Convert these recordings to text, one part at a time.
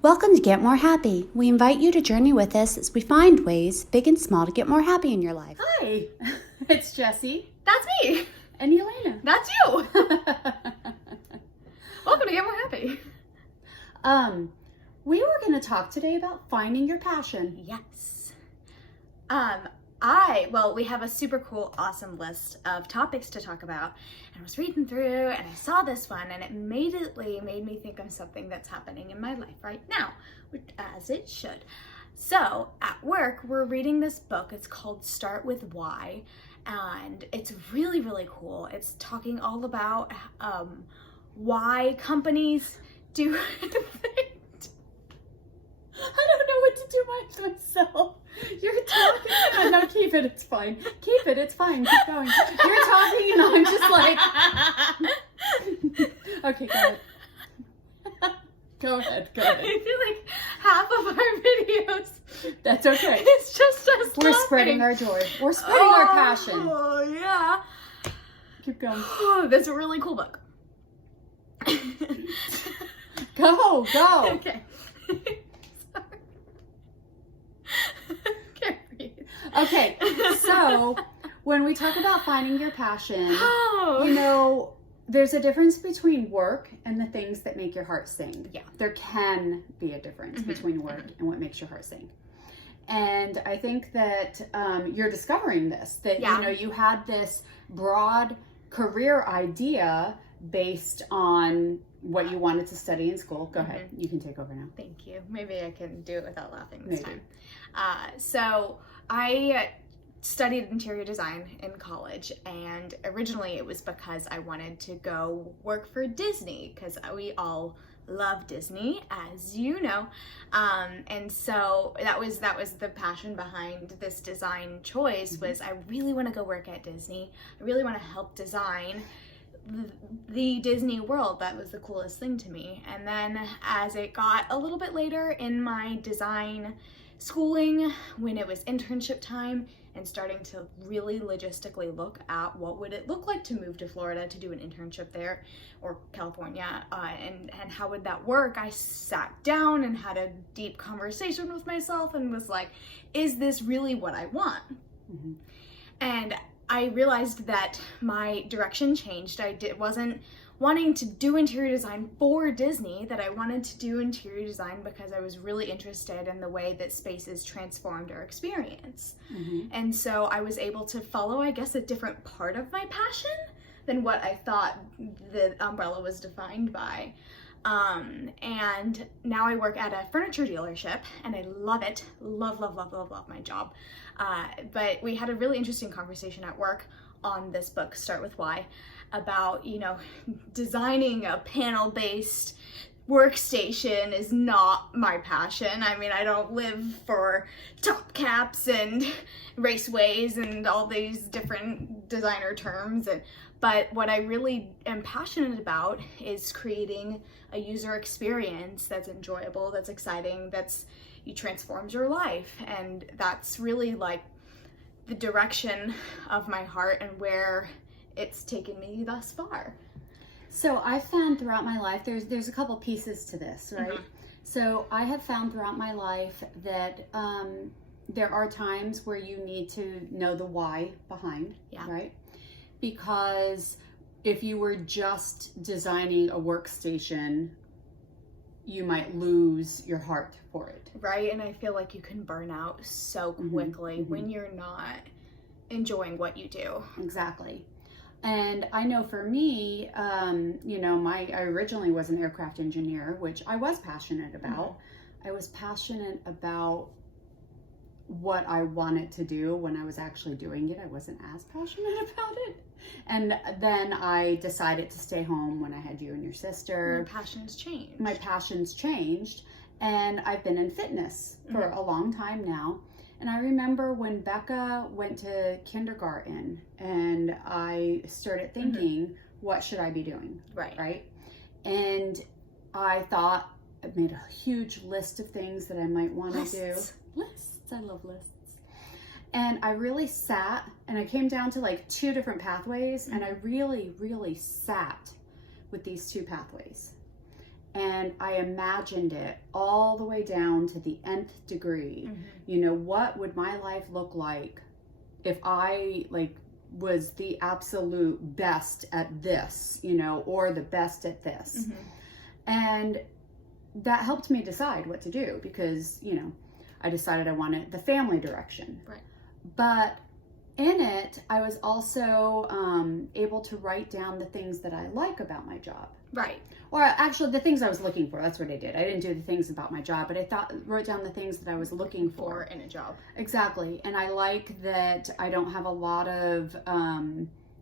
Welcome to Get More Happy. We invite you to journey with us as we find ways, big and small, to get more happy in your life. Hi, it's Jessie. That's me. And Elena. That's you. Welcome to Get More Happy. We were going to talk today about finding your passion. Yes. We have a super cool, awesome list of topics to talk about. And I was reading through and I saw this one and it immediately made me think of something that's happening in my life right now, as it should. So at work, we're reading this book. It's called Start With Why. And it's really, really cool. It's talking all about why companies do things. I don't know what to do myself. You're talking. No, keep it. It's fine. Keep it. It's fine. Keep going. You're talking and I'm just like. Okay, go ahead. Go ahead. Go ahead. I feel like half of our videos. That's okay. It's just us We're laughing. spreading our joy. We're spreading our passion. Oh, yeah. Keep going. Oh, that's a really cool book. Go. Okay. Sorry. Can't breathe. Okay, so when we talk about finding your passion, Oh. you know, there's a difference between work and the things that make your heart sing. Yeah. There can be a difference between work and what makes your heart sing. And I think that you're discovering this, that, Yeah. you know, you had this broad career idea based on what you wanted to study in school. Go ahead. You can take over now. Thank you. Maybe I can do it without laughing this Maybe. time. So I studied interior design in college, and originally it was because I wanted to go work for Disney, because we all love Disney, as you know. And so that was the passion behind this design choice, was I really want to go work at Disney. I really want to help design the Disney world. That was the coolest thing to me. And then as it got a little bit later in my design schooling, when it was internship time and starting to really logistically look at what would it look like to move to Florida to do an internship there, or California, and how would that work, I sat down and had a deep conversation with myself and was like, is this really what I want? And I realized that my direction changed. Wasn't wanting to do interior design for Disney, that I wanted to do interior design because I was really interested in the way that spaces transformed our experience. And so I was able to follow, I guess, a different part of my passion than what I thought the umbrella was defined by. And now I work at a furniture dealership and I love it. Love my job. But we had a really interesting conversation at work on this book, Start With Why, about, you know, designing a panel-based workstation is not my passion. I mean, I don't live for top caps and raceways and all these different designer terms. But what I really am passionate about is creating a user experience that's enjoyable, that's exciting, transforms your life. And that's really like the direction of my heart and where it's taken me thus far. So I found throughout my life, there's a couple pieces to this, right? So I have found throughout my life that there are times where you need to know the why behind, right? Because if you were just designing a workstation, you might lose your heart for it. Right, and I feel like you can burn out so quickly when you're not enjoying what you do. Exactly. And I know for me, you know, I originally was an aircraft engineer, which I was passionate about. I was passionate about what I wanted to do. When I was actually doing it, I wasn't as passionate about it. And then I decided to stay home when I had you and your sister. My passions changed. And I've been in fitness for a long time now. And I remember when Becca went to kindergarten and I started thinking, what should I be doing? Right. And I thought, I made a huge list of things that I might want to do. Lists. I love lists. And I really sat and I came down to like 2 different pathways and I really, really sat with these 2 pathways. and I imagined it all the way down to the nth degree. You know, what would my life look like if I like was the absolute best at this, you know, or the best at this. And that helped me decide what to do, because, you know, I decided I wanted the family direction. Right. But in it, I was also able to write down the things that I like about my job. Right. Or actually, the things I was looking for. That's what I did. I didn't do the things about my job, but I wrote down the things that I was looking for in a job. Exactly. And I like that I don't have a lot of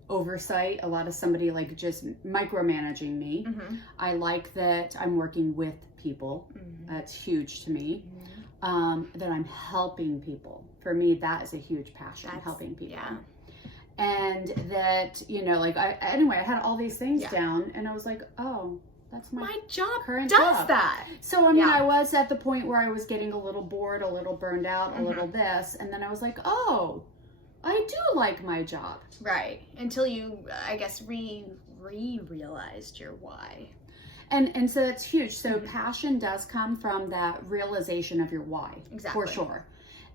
oversight, a lot of somebody like just micromanaging me. I like that I'm working with people. That's huge to me. That I'm helping people. For me, that is a huge passion, helping people. Yeah. And that, you know, like I had all these things down, and I was like, oh, that's my job current does job. that. So, I mean, I was at the point where I was getting a little bored, a little burned out, a little this, and then I was like, oh, I do like my job. Right. Until you, I guess, realized your why. And so that's huge. So passion does come from that realization of your why. Exactly. For sure.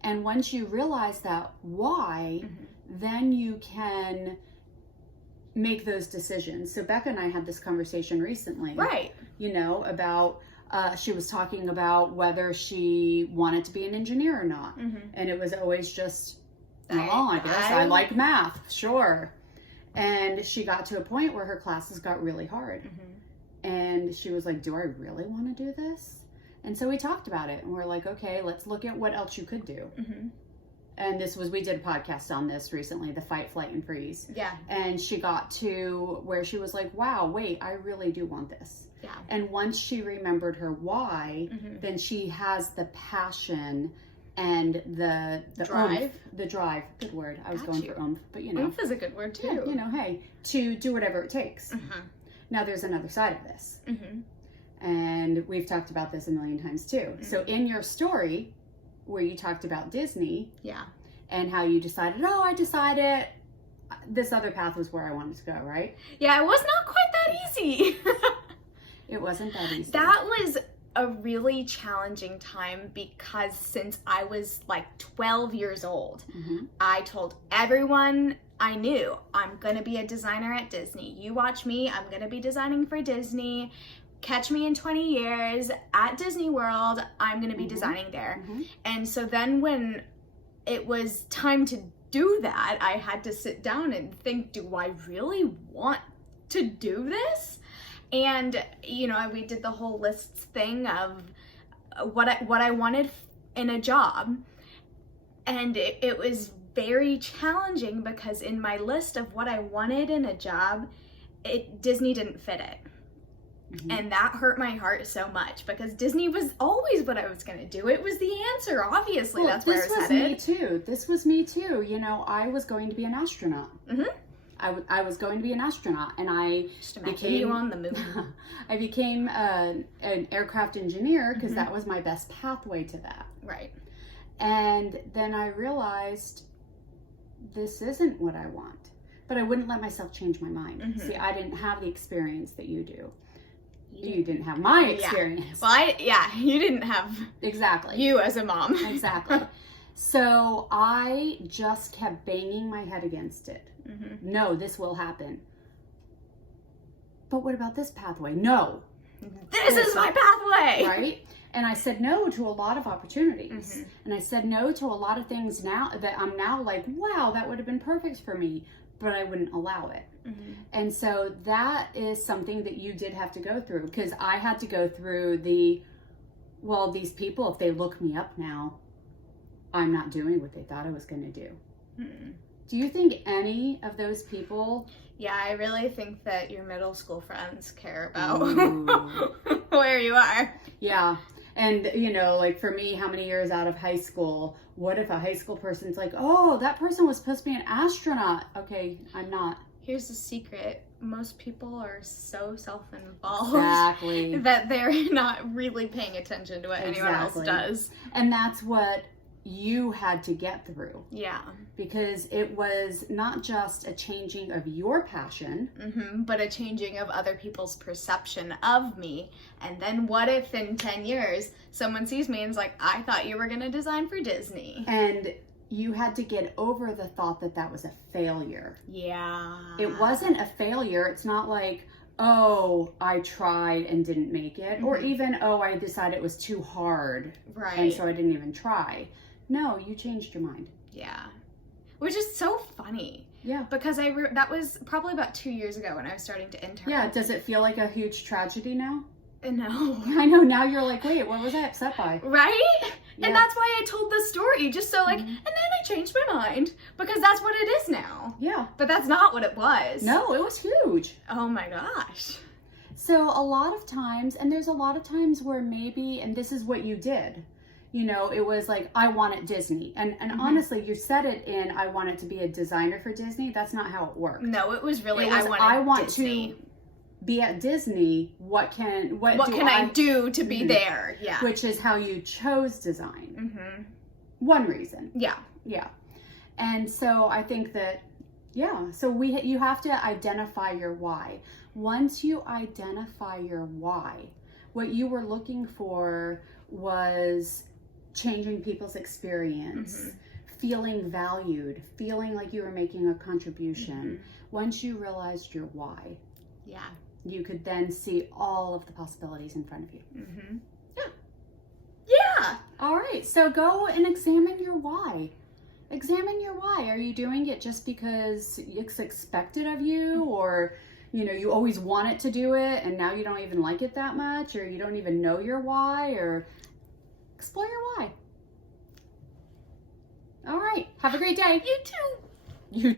And once you realize that why, then you can make those decisions. So Becca and I had this conversation recently. Right. You know, about, she was talking about whether she wanted to be an engineer or not. And it was always just, I guess I like math. Sure. And she got to a point where her classes got really hard. And she was like, do I really want to do this? And so we talked about it, and we're like, okay, let's look at what else you could do. And we did a podcast on this recently, the fight, flight, and freeze. Yeah. And she got to where she was like, wow, wait, I really do want this. Yeah. And once she remembered her why, then she has the passion and the drive. Oomph, the drive. Good word. I was going for oomph, but you know. Oomph is a good word too. Yeah, you know, hey, to do whatever it takes. Now there's another side of this. And we've talked about this a million times too. So in your story, where you talked about Disney, and how you decided, I decided this other path was where I wanted to go, right? Yeah, it was not quite that easy. It wasn't that easy. That was a really challenging time, because since I was like 12 years old, I told everyone I knew, I'm gonna be a designer at Disney. You watch me, I'm gonna be designing for Disney. Catch me in 20 years at Disney World, I'm gonna be designing there. And so then when it was time to do that, I had to sit down and think, do I really want to do this? And, you know, we did the whole lists thing of what I wanted in a job. And it was very challenging, because in my list of what I wanted in a job, Disney didn't fit it. And that hurt my heart so much, because Disney was always what I was going to do. It was the answer, obviously. Well, that's where I was headed. This was me too. You know, I was going to be an astronaut. I was going to be an astronaut, and I became you on the moon. I became an aircraft engineer, because that was my best pathway to that. Right. And then I realized this isn't what I want, but I wouldn't let myself change my mind. See, I didn't have the experience that you do. You didn't have my experience. Well, you didn't have you as a mom. Exactly. So I just kept banging my head against it. No, this will happen. But what about this pathway? No. This is my pathway. Right? And I said no to a lot of opportunities. And I said no to a lot of things now that I'm now like, wow, that would have been perfect for me, but I wouldn't allow it. And so that is something that you did have to go through, because I had to go through these people, if they look me up now, I'm not doing what they thought I was going to do. Do you think any of those people? Yeah, I really think that your middle school friends care about where you are. Yeah. And, you know, like for me, how many years out of high school, what if a high school person's like, oh, that person was supposed to be an astronaut. Okay, I'm not. Here's the secret. Most people are so self-involved that they're not really paying attention to what anyone else does. And that's what you had to get through. Yeah. Because it was not just a changing of your passion, but a changing of other people's perception of me. And then what if in 10 years someone sees me and is like, I thought you were going to design for Disney. and you had to get over the thought that that was a failure. Yeah. It wasn't a failure. It's not like, oh, I tried and didn't make it, or even, oh, I decided it was too hard, Right. and so I didn't even try. No, you changed your mind. Yeah. Which is so funny. Yeah. Because that was probably about 2 years ago when I was starting to intern. Yeah, does it feel like a huge tragedy now? No. I know, now you're like, wait, what was I upset by? Right? Yeah. And that's why I told the story, just so like, and then I changed my mind, because that's what it is now. Yeah. But that's not what it was. No, it was huge. Oh my gosh. So a lot of times, and there's a lot of times where maybe, and this is what you did, you know, it was like, I want it Disney. And honestly, you said it in, I want it to be a designer for Disney. That's not how it worked. No, it was really, It was, I want to be at Disney. What can I do to be there? Yeah. Which is how you chose design. One reason. Yeah. Yeah. And so I think that, yeah, so you have to identify your why. Once you identify your why, what you were looking for was changing people's experience, feeling valued, feeling like you were making a contribution. Once you realized your why, Yeah. you could then see all of the possibilities in front of you. Yeah. Yeah. All right, so go and examine your why. Examine your why. Are you doing it just because it's expected of you, or you know, you always wanted to do it and now you don't even like it that much, or you don't even know your why, or explore your why. All right, have a great day. You too. You